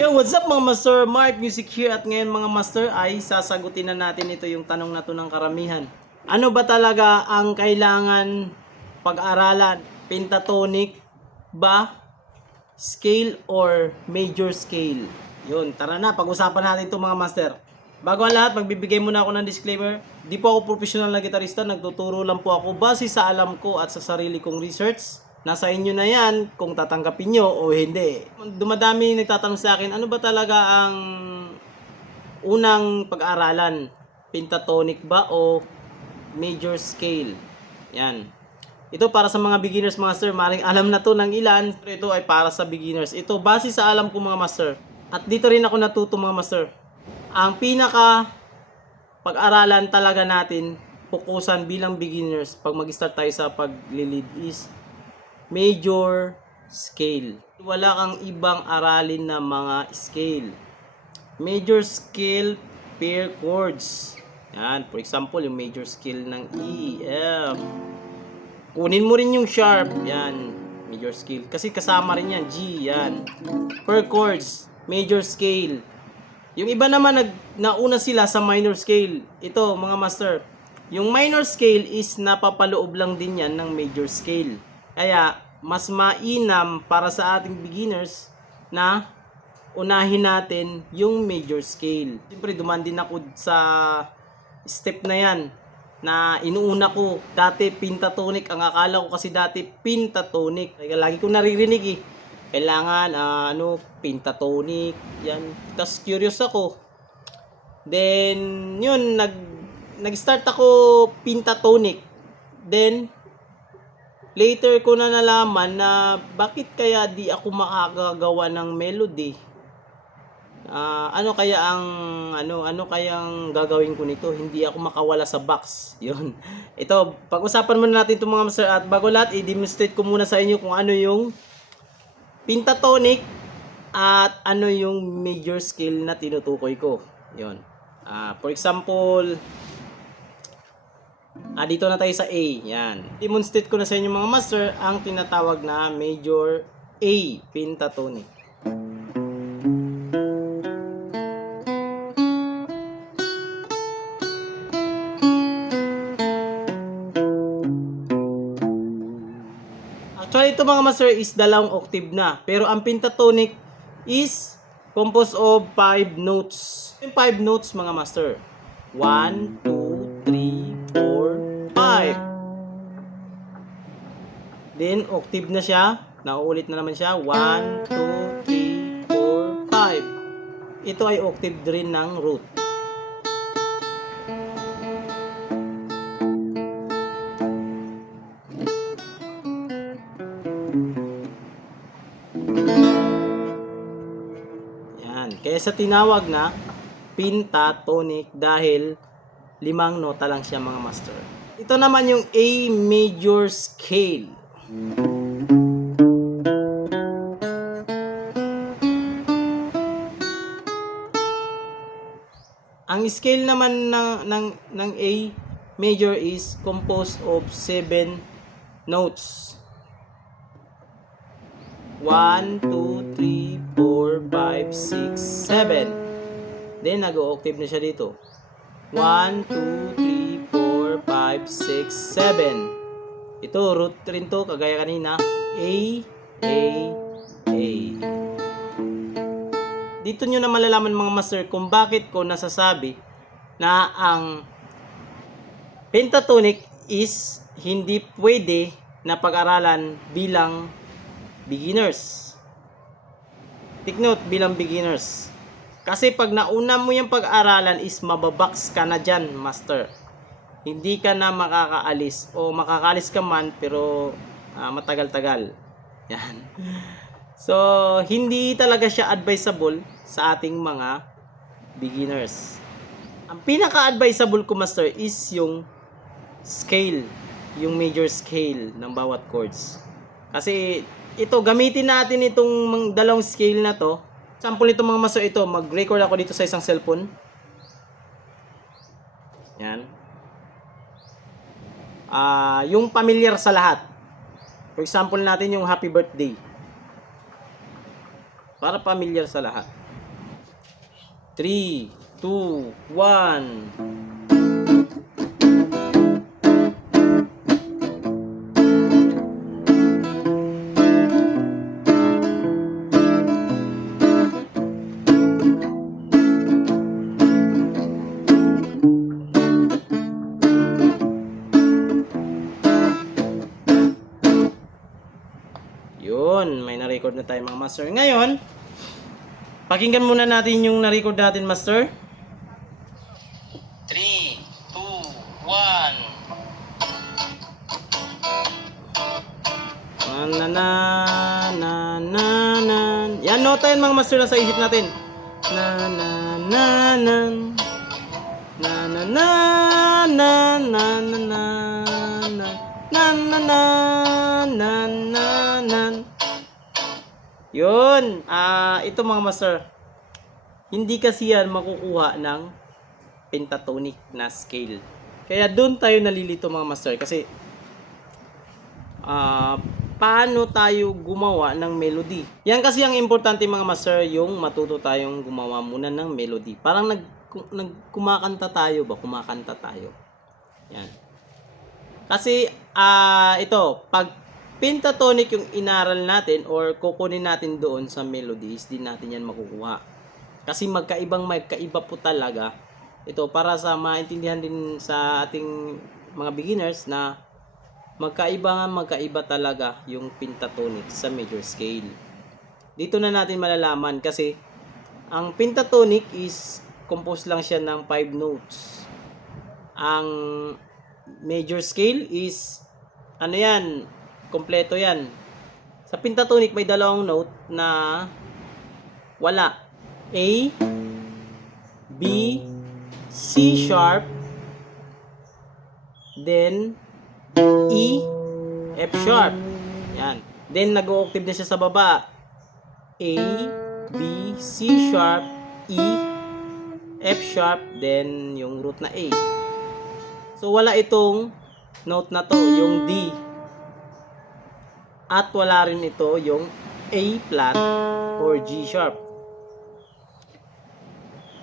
Yo, what's up mga master? Mark Music here at ngayon mga master ay sasagutin na natin ito yung tanong na to ng karamihan. Ano ba talaga ang kailangan pag-aralan? Pentatonic ba? Scale or major scale? Yun, tara na, pag-usapan natin ito mga master. Bago ang lahat, magbibigay muna ako ng disclaimer. Di po ako professional na gitarista, nagtuturo lang po ako base sa alam ko at sa sarili kong research. Nasa inyo na yan kung tatanggapin nyo o hindi. Dumadami nagtatanong sa akin, ano ba talaga ang unang pag-aralan? Pentatonic ba o major scale? Yan. Ito para sa mga beginners mga master. Maring alam na to ng ilan, pero ito ay para sa beginners. Ito base sa alam ko mga master. At dito rin ako natuto mga master. Ang pinaka pag-aralan talaga natin, pukusan bilang beginners pag mag-start tayo sa pag-lead is major scale. Wala kang ibang aralin na mga scale. Major scale pair chords. Yan, for example, yung major scale ng E, F. Kunin mo rin yung sharp. Yan, major scale. Kasi kasama rin yan, G, yan. Pair chords, major scale. Yung iba naman nauna sila sa minor scale. Ito, mga master. Yung minor scale is napapaloob lang din yan ng major scale. Kaya, mas mainam para sa ating beginners na unahin natin yung major scale. Siyempre, dumaan din ako sa step na yan na inuuna ko. Dati, pentatonic. Ang akala ko kasi dati, pentatonic. Kaya lagi kong naririnig eh. Kailangan, pentatonic. Yan. Tapos, curious ako. Then, yun, nag-start ako pentatonic. Then, later ko na nalaman na bakit kaya di ako makakagawa ng melody. Ano kayang gagawin ko nito? Hindi ako makawala sa box. 'Yun. Ito, pag-usapan muna natin 'tong mga master at bago lahat, i-demonstrate ko muna sa inyo kung ano yung pentatonic at ano yung major scale na tinutukoy ko. 'Yun. For example, dito na tayo sa A. Yan. Demonstrate ko na sa inyo mga master ang tinatawag na major A pentatonic. Actually, ito mga master is dalawang octave na. Pero ang pentatonic is composed of 5 notes. Yung 5 notes mga master. 1, 2, 3, 4, 5. Then, octave na siya. Nauulit na naman siya. 1, 2, 3, 4, 5. Ito ay octave rin ng root. Yan. Kaya sa tinawag na pentatonic dahil 5 nota lang siya mga master. Ito naman yung A major scale. Ang scale naman ng A major is composed of 7 notes. 1, 2, 3, 4, 5, 6, 7. Then nag-octave na siya dito. 1, 2, 3, 4, 5, 6, 7. Ito, root rin to, kagaya kanina. A, A, A. Dito nyo na malalaman mga master kung bakit ko nasasabi na ang pentatonic is hindi pwede na pag-aralan bilang beginners. Take note, bilang beginners. Kasi pag nauna mo yung pag-aralan is mababox ka na dyan, master. Hindi ka na makakaalis o makakaalis ka man pero matagal-tagal. Yan. So, hindi talaga siya advisable sa ating mga beginners. Ang pinaka-advisable ko, master, is yung scale, yung major scale ng bawat chords. Kasi ito, gamitin natin itong dalawang scale na to. Sample nito mga master, ito, mag-record ako dito sa isang cellphone. Yan. Yung familiar sa lahat. For example natin yung happy birthday. Para familiar sa lahat. 3, 2, 1. Yun, may na-record na tayo mga master. Ngayon, pakinggan muna natin yung na-record natin, master. 3, 2, 1. Na na na na na. Yan, nota yun mga master na sa isip natin. Na na na na. Na na na na na na na. Na na na na na na. Yun, ito mga master, hindi kasi yan makukuha ng pentatonic na scale. Kaya doon tayo nalilito mga master kasi paano tayo gumawa ng melody. Yan kasi ang importante mga master, yung matuto tayong gumawa muna ng melody. Parang kumakanta tayo ba? Kumakanta tayo. Yan. Kasi ito, pag pentatonic yung inaral natin or kukunin natin doon sa melodies, di natin yan makukuha. Kasi magkaiba po talaga. Ito para sa maintindihan din sa ating mga beginners na magkaiba talaga yung pentatonic sa major scale. Dito na natin malalaman kasi ang pentatonic is composed lang siya ng 5 notes. Ang major scale is ano yan? Kompleto yan. Sa pentatonic may dalawang note na wala. A, B, C sharp, then E, F sharp. Yan. Then nag-o-octave na siya sa baba. A, B, C sharp, E, F sharp, then yung root na A. So wala itong note na to, yung D. At wala rin ito yung A flat or G sharp.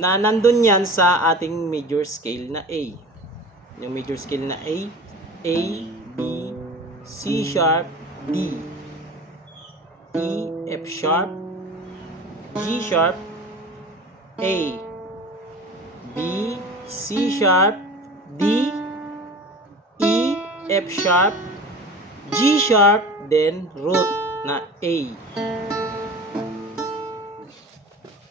Na nandun yan sa ating major scale na A. Yung major scale na A, B, C sharp, D, E, F sharp, G sharp, A, B, C sharp, D, E, F sharp, G sharp, then root na A.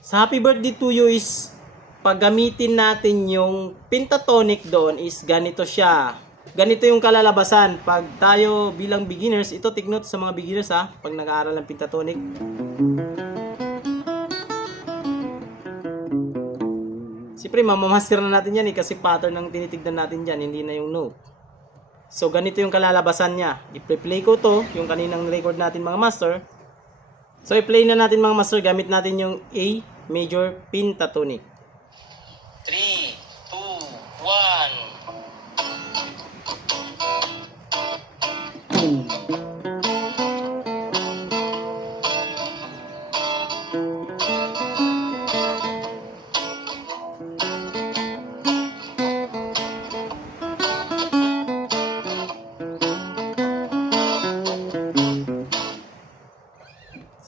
Sa Happy Birthday to You is pag gamitin natin yung pentatonic doon is ganito siya. Ganito yung kalalabasan. Pag tayo bilang beginners, ito take note sa mga beginners pag nag-aaral ng pentatonic. Siyempre, mamamaster na natin yan kasi pattern ang tinitignan natin dyan, hindi na yung note. So, ganito yung kalalabasan niya. I-play ko to, yung kaninang record natin mga master. So, i-play na natin mga master, gamit natin yung A major pentatonic. 3, 2, 1.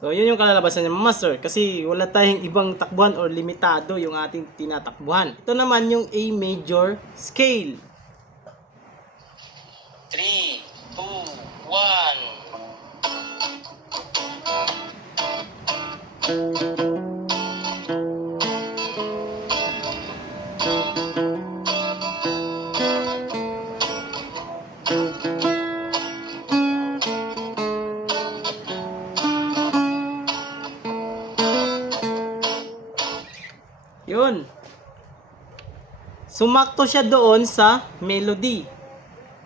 So, yun yung kalalabasan niya, master. Kasi wala tayong ibang takbuhan or limitado yung ating tinatakbuhan. Ito naman yung A major scale. 3, 2, 1. Yun. Sumakto siya doon sa melody.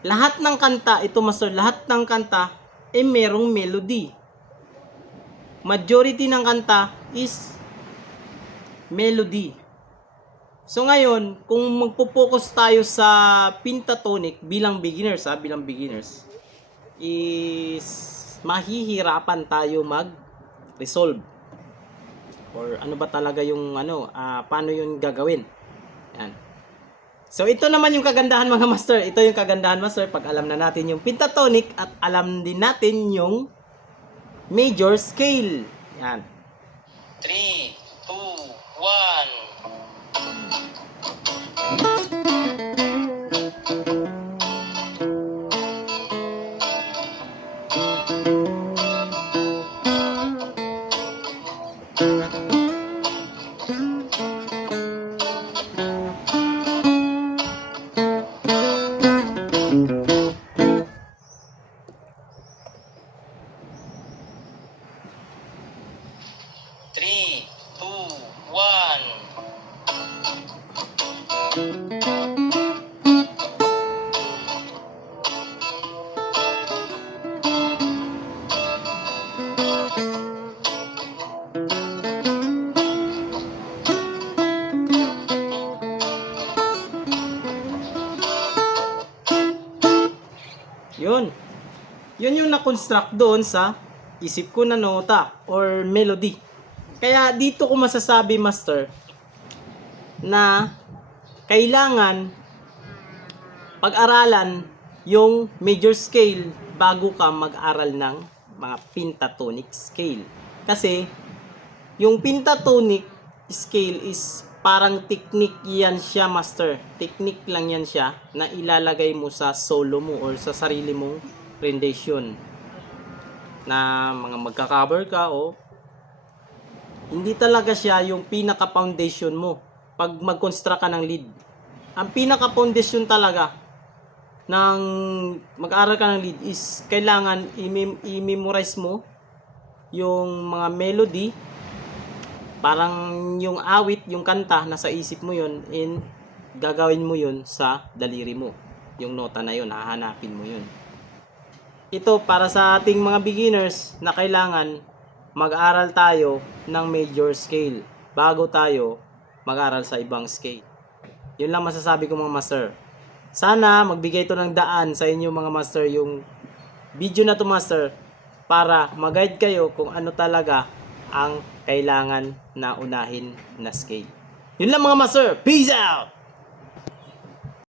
Lahat ng kanta, ito master, lahat ng kanta merong melody. Majority ng kanta is melody. So ngayon, kung magpo-focus tayo sa pentatonic bilang beginners, is mahihirapan tayo mag-resolve. or ano ba talaga yung paano yun gagawin. Yan. So ito naman yung kagandahan mga master. Ito yung kagandahan master pag alam na natin yung pentatonic at alam din natin yung major scale. Yan. 3, 2, 1. Three, two, one. Yun. Yun yung na-construct doon sa isip ko na nota or melody. Kaya dito ko masasabi, master, na kailangan pag-aralan yung major scale bago ka mag-aral ng mga pentatonic scale. Kasi yung pentatonic scale is parang technique yan siya, master. Technique lang yan siya na ilalagay mo sa solo mo or sa sarili mong rendition. Na mga magka-cover ka o hindi talaga siya yung pinaka-foundation mo pag mag-construct ka ng lead. Ang pinaka-foundation talaga ng mag-aral ka ng lead is kailangan i-memorize mo yung mga melody. Parang yung awit, yung kanta, nasa isip mo yun, and gagawin mo yun sa daliri mo. Yung nota na yun, hahanapin mo yun. Ito para sa ating mga beginners na kailangan mag-aral tayo ng major scale bago tayo mag-aral sa ibang scale. Yun lang masasabi ko mga master. Sana magbigay ito ng daan sa inyo mga master yung video na to master para mag-guide kayo kung ano talaga ang kailangan na unahin na scale. Yun lang mga master. Peace out!